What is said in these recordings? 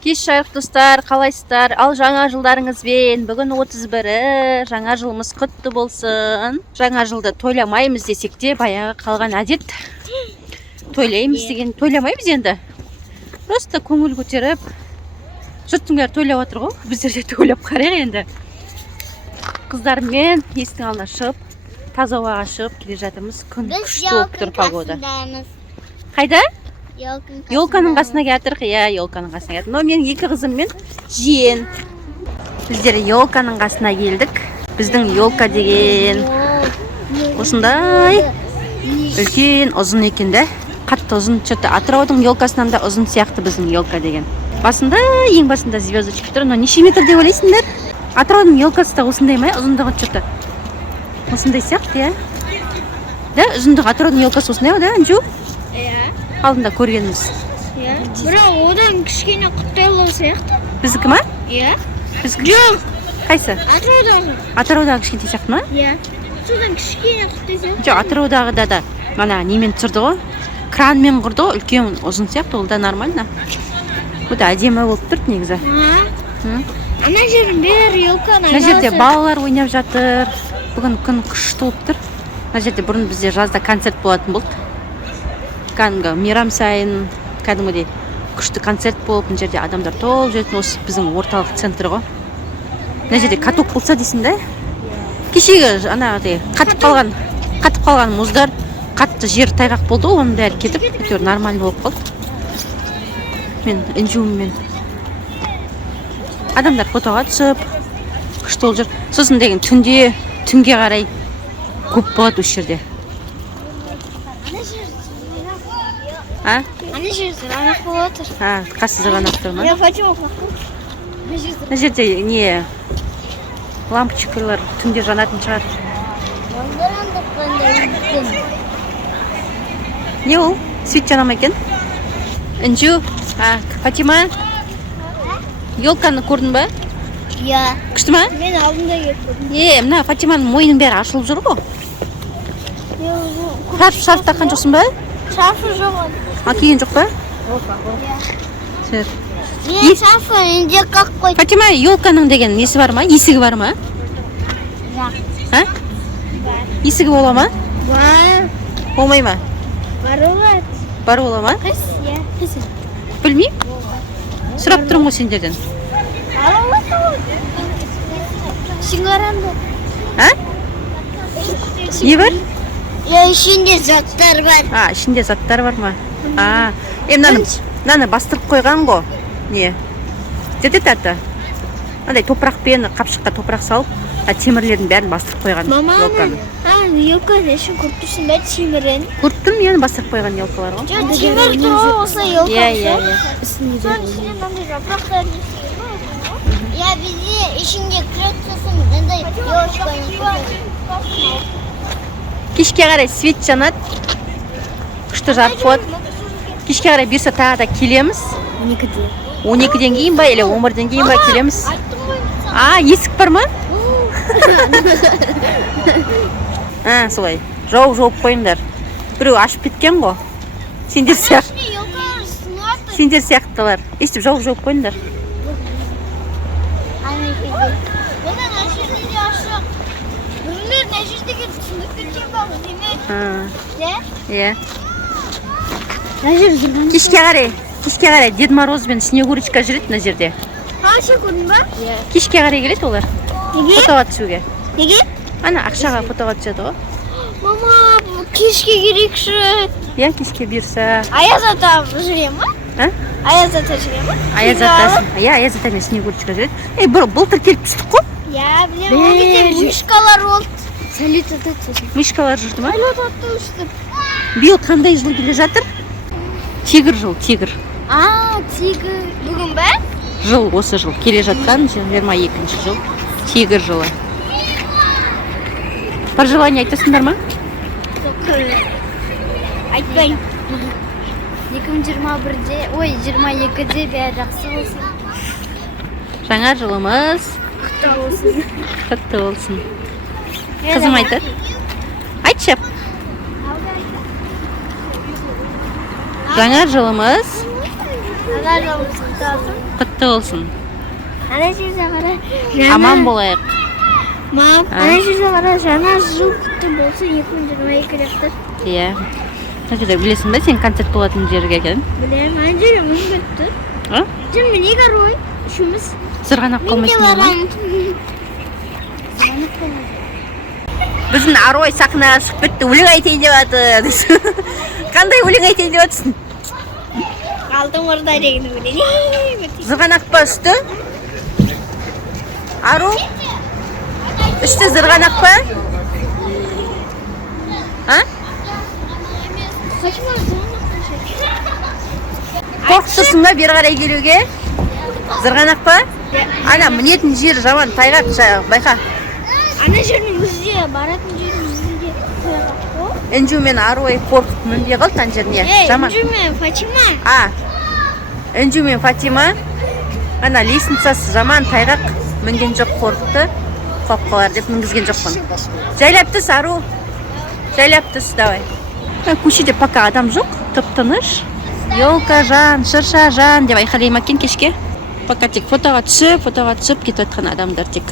Кеш жарық достар, қалайсыздар? Ал жаңа жылдарыңызбен, бүгін 31-і, жаңа жылымыз құтты болсын. Жаңа жылды тойламаймыз десек те, баяғы қалған әдет. Тойлаймыз деген, тойламаймыз енді. Просто көңіл көтеріп, жұрттың бәрі тойлап отыр ғой, біздер де тойлап қарайық енді. Қыздармен есіктің алдына шығып, таза ауаға шығып келе жатырмыз. Күн күшті болып тұр погода. Қайда? Елканың қасына келдік, елканың қасына келдік. Но менің екі қызым мен жиен. Біздер елканың қасына келдік. Біздің елка деген осындай үлкен ұзын екен де. Қатты ұзын. Что-то Атыраудың елкасынан да ұзын сияқты біздің елка деген. Басында, ең басында звездочка тұр. Но неше метр деп ойлайсыңдар? Атыраудың елкасы да осындай ма? Ұзындығы что-то осындай сияқты, да? Ұзындығы Атыраудың елкасы осындай ма, да, Анжу? Алдында көргеніміз. Бірақ одан кішкене құттайлау сияқты. Біздікі ма? Иә. Жоқ. Қайсы? Атыраудағы. Атыраудағы кішкентай сияқты ма? Иә. Содан кішкене құттай сияқты. Жоқ, Атыраудағыда да мана немен тұрды ғой. Кранмен құрды ғой, үлкен ұзын сияқты, ол да нормально. Өте әдемі болып тұрды негізі. Ана жердің бәрі елканың Мына жерде балалар ойнап жатыр. Бүгін күн күшті болып тұр. Мына жерде бұрын бізде жазда концерт болатын болды. Кәдімгі мейрам сайын кәдімгідей күшті концерт болып, мына жерде адамдар толып жүретін, осы біздің орталық центр ғой. Мына жерде каток болса дейсің да? Кешегі анағыдай қатып қалған мұздар, қатты жер тайғақ болды, оның бәрі кетіп, әйтеуір нормально болып қалды. Мен інжуіммен адамдар фотоға түсіп, күшті болып жүр. Сосын деген түнге қарай көп болады осы жерде. Ана жер зыранақ болып отыр. Қасы зыранақ тұр ма? Я Фатима қаққан. Мына жерде не лампочкалар түнде жанатын шығар. Не ол? Свет жанама екен? Інжу, Фатима, елканы көрдің ба? Иә. Күшті ма? Мен алдында келіп. Мына Фатиманың мойының бәрі ашылып жүр ғой. Шарф таққан жоқсың ба? Шарфы жоқ. Киген жоқ па? Мен шарфы үйінде қақ қойдым. Фатима, елканың деген несі бар ма? Есігі бар ма? Жоқ. Есігі бола ма? Бар. Болмай ма? Бар болады. Бар бола ма? Қайсы? Білмейм. Сұрап тұрмын ғой сендерден. Бар болады. Шыңғаранды. Не бар? Ішінде заттар бар. Ішінде заттар бар ма? Мынаны бастырып қойған ғой. Не? Деді тәті. Андай топырақпен, қапшыққа топырақ салып, темірлердің бәрін бастырып қойған елканы. Елканы үшін көріп тұрсың ба, темірін? Көріп тұрмын, ені бастырып қойған елкалар ғой. Жоқ, темір тұр ғой, осы елка. Иә. Соның ішінде мынандай жапырақтар есейді. Я бізде ішінде күрек сосын мынандай елочка. Кешке қарай свет жанады. Күшті жарық болады. Кешке қарай берсе тағы да келеміз. 12-ден кейін ба, или 11-ден кейін ба келеміз. Есік бар ма? Солай. Жауып қойыңдар. Біреу ашып кеткен ғой. Сендер сияқтылар. Естіп жауып қойыңдар. Иә. Кешке қарай Дед Мороз бен Снегурочка жүреді мына жерде. Қанша көрдің ба? Кешке қарай келеді олар. Фотоға түсуге. Неге? Ана ақшаға фотоға түседі ғой. Мама, кешке керекші. Иә, кешке бұйырса. Аяз ата жүре ма? Аяз ата жүре ма? Аяз ата мен Снегурочка жүреді. Былтыр келіп түстік қой. Иә, білем, ол кезде мишкалар болды. Салют атады. Мишкалар жүрді ма? Салют атты өстіп. Биыл қандай жыл келе жатыр? Тигр жыл, тигр. Тигр. Бүгін ба? Жыл, осы жыл. Келе жатқан 22-ші жыл. Тигр жылы. Пожелание айтасыңдар ма? Айтпайын. 2021-де, 22-де бәрі жақсы болсын. Жаңа жылымыз құтты болсын. Қызым айтады. Айтшы. Жаңа жылымыз құтты Құтты болсын. Ана жерде қара. Аман болайық. Мам, ана жерде қара, жаңа жыл құтты болсын 2022 деп тұр. Иә. Мына жерде білесің бе, сен концерт болатын жерге екен? Білемін, ана жерде мұз бітті. А? Жын міне қаруы, үшіміз. Сырғанақ қалмайсың ба? Біздің Арой сахнаға шығып кетті, өлең айтайын деп жатыр. Қандай өлең айтайын деп жатырсың? Алтын орда деген өлең. Сырғанақ па үсті? Ару? Үсті сырғанақ па? А? Қорқытысың ба бері қарай келуге? Сырғанақ па? Ана мінетін жер жаман, тайғақ байқа. Ана жердің өзінде, баратын жердің өзінде тайғақ қой. Інжу мен Аруай қорқып мінбей қалды ана жеріне. Жаман. Інжу мен Фатима. Інжу мен Фатима. Ана лестницасы жаман, тайғақ мінген жоқ, қорқықты. Қоп қалар деп мінгізген жоқпын. Жайлап түс, Ару. Жайлап түс, давай. Көшеде пока адам жоқ, тып-тыныш. Елка жан, шырша жан деп айқайлай ма екен кешке? Пока тек фотоға түсіп кетіп жатқан адамдар тек.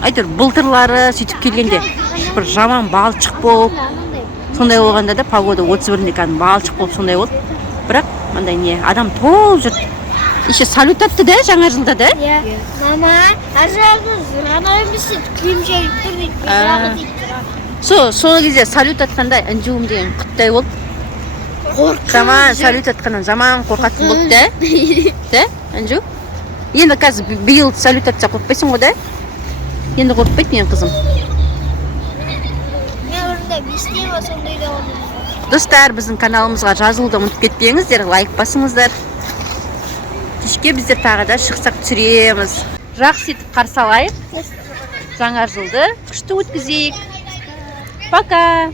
Әйтеуір былтырлары сөйтіп келгенде бір жаман балшық болып, сондай болғанда да погода 31-де кәдімгі балшық болып сондай болды. Бірақ мындай не, адам толып жүр. Еще салют атты да жаңа жылда да? Иә. Мама, ар жағы ғана емес, кілем жайып тұр дейді. Жағы дейді. Сол кезде салют атқанда інжуім деген құттай болды. Жаман салют атқаннан жаман қорқатын болды да? Да, інжу? Енді қазір биыл салют атса қорқпайсың ғой да? Енді қорқпайды мен қызым. Мен орында бесте ма сондай да оны. Достар, біздің каналымызға жазылуды ұмытып кетпеңіздер, лайк басыңыздар. Кешке біздер тағы да шықсақ түсіреміз. Жақсы етіп қарсы алайық. Жаңа жылды күшті өткізейік. Пока.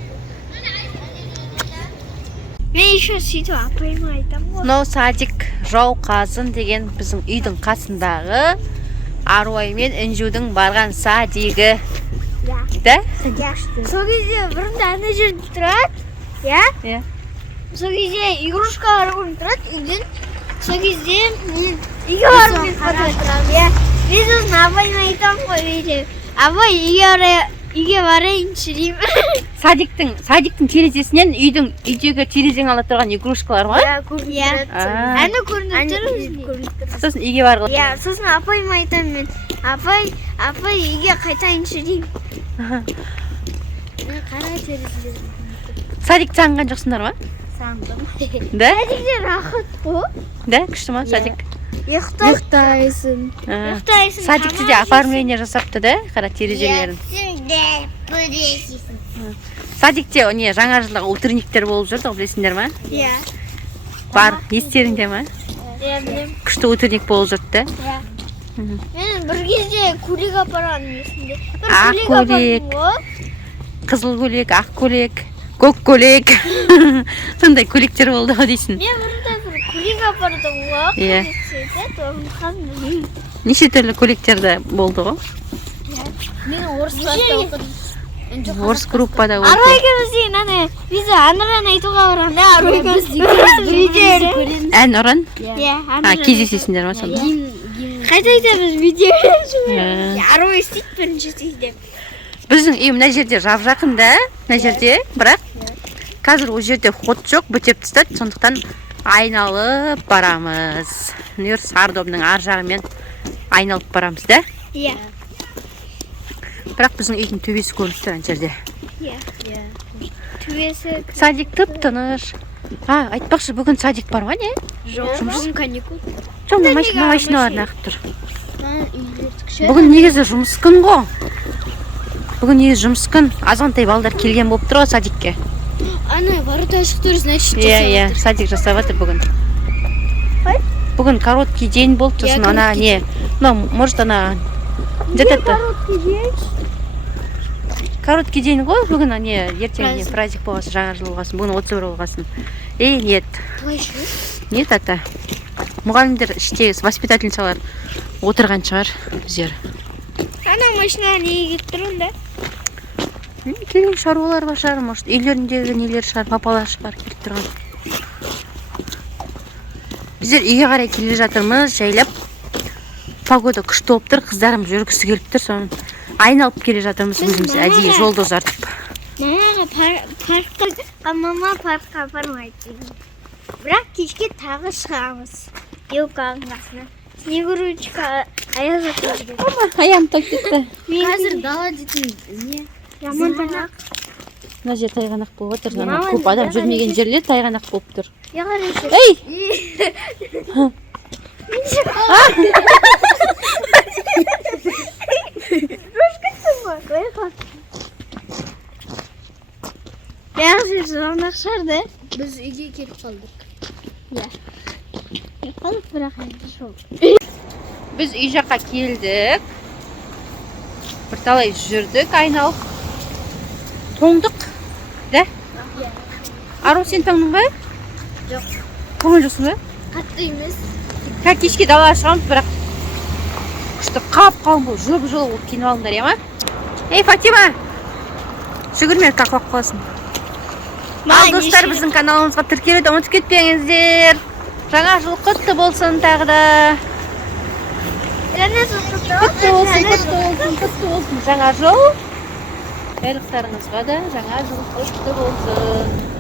Мен еще сөйтіп апайыма айтамын ғой. Мынау садик Жауқазын деген біздің үйдің қасындағы Аруай мен Інжудің барған садигі. Да? Сол кезде бұрында ана жерде тұрады. Иә? Сол кезде игрушкалар көрініп тұрады үйден. Сол кезде мен үйге барып мен фото тұрамын. Мен сосын апайыма айтамын ғой дейді. Апай үйге барайыншы деймін. Садиктің терезесінен үйдегі терезең ала тұрған игрушкалар ма? Иә. Әні көрініп тұр. Сосын үйге барғылы. Иә, сосын апайыма айтамын мен. Апай үйге қайтайыншы деймін. Қара терезелер. Садик сағынған жоқсыңдар ма? Сағындым. Да? Садикте рахат қой. Да, күшті ма садик? Ұйықтайсың. Садикте де оформление жасапты да, қара терезелерін. Садикте жаңа жылдағы утренниктер болып жүрді, білесіңдер ма? Иә. Бар, естеріңде ма? Иә, білем. Күшті утренник болып жүрді да? Иә. Мен бір кезде көйлек апарған есімде. Ақ көйлек, қызыл көйлек, ақ көйлек, көк көйлек. Сондай көйлектер болды ғой дейсің. Мен бұрында бір көйлек апардым ғой. Иә. Білмеймін. Неше түрлі көйлектерді болды ғой? Мен орыс класста оқыдым. Орыс группада болды. Аруай көрсең, біз Анұран айтуға барғанда Аруай көрсең. Ән ұран? Иә, Кездесесіңдер ма сонда? Қайта айтамыз видео. Аруай істейді бірінші істейді. Біздің үй мына жерде жап-жақын да, мына жерде, бірақ қазір ол жерде ход жоқ, бітеп тастады, сондықтан айналып барамыз. Нөр Сардобның ар жағымен айналып барамыз да? Иә. Бірақ біздің үйдің төбесі көрініп тұр ана жерде. Иә. Төбесі. Садик тып-тыныш. Айтпақшы, бүгін садик бар ма не? Жоқ, бүгін каникул. Жоқ, машиналарын ағып тұр. Бүгін негізі жұмыс күн ғой. Бүгін негізі жұмыс күн. Азғантай балдар келген болып тұр ғой садикке. Ана, ворота ашық тұр, значит, Иә, садик жасап жатыр бүгін. Бүгін короткий день болды, сосын ана не? Может, ана... Короткий день ғой, бүгін ертең праздник болғасын, жаңа жыл болғасын, бүгін 31 болғасын. Нет. Нет, ата. Мұғалімдер іште воспитательницалар отырған шығар біздер. Ана машина неге кетіп тұр онда? Келген шаруалар бар шығар, может, үйлеріндегі нелер шығар, папалар шығар келіп тұрған. Біздер үйге қарай келе жатырмыз, жайлап. погода күшті болып тұр, қыздарым жүргісі келіп тұр, соны айналып келе жатырмыз өзіміз әдейі жолды ұзартып. Мама паркқа бармайды. Бірақ кешке тағы шығамыз. Елканың қасына. Снегурочка аяз атады. Аяғым тайып кетті. Қазір дала дейтін не? Жаман тайғанақ. Мына жер тайғанақ болып отыр. Көп адам жүрмеген жерлер тайғанақ болып тұр. Ей! Бәрі жыланақ шарды. Біз үйге келіп қалдық. Қалып бірақ әнді шол. Біз үй жаққа келдік. Бірталай жүрдік, айналып. Тоңдық. Да? Ару, сен тоңдың ба? Жоқ. Тоңын жоқсың ба? Қатты емес. Кешке далаға шығамыз, бірақ күшті қап-қалың болып, жылып-жылып болып киініп алыңдар, ема? Ей, Фатима! Жүгірме, қақлап қаласың. Ал достар, біздің каналымызға тіркелуді ұмытып кетпеңіздер. Жаңа жыл құтты болсын тағы да. Құтты болсын. Жаңа жыл. Барлықтарыңызға да жаңа жыл құтты болсын.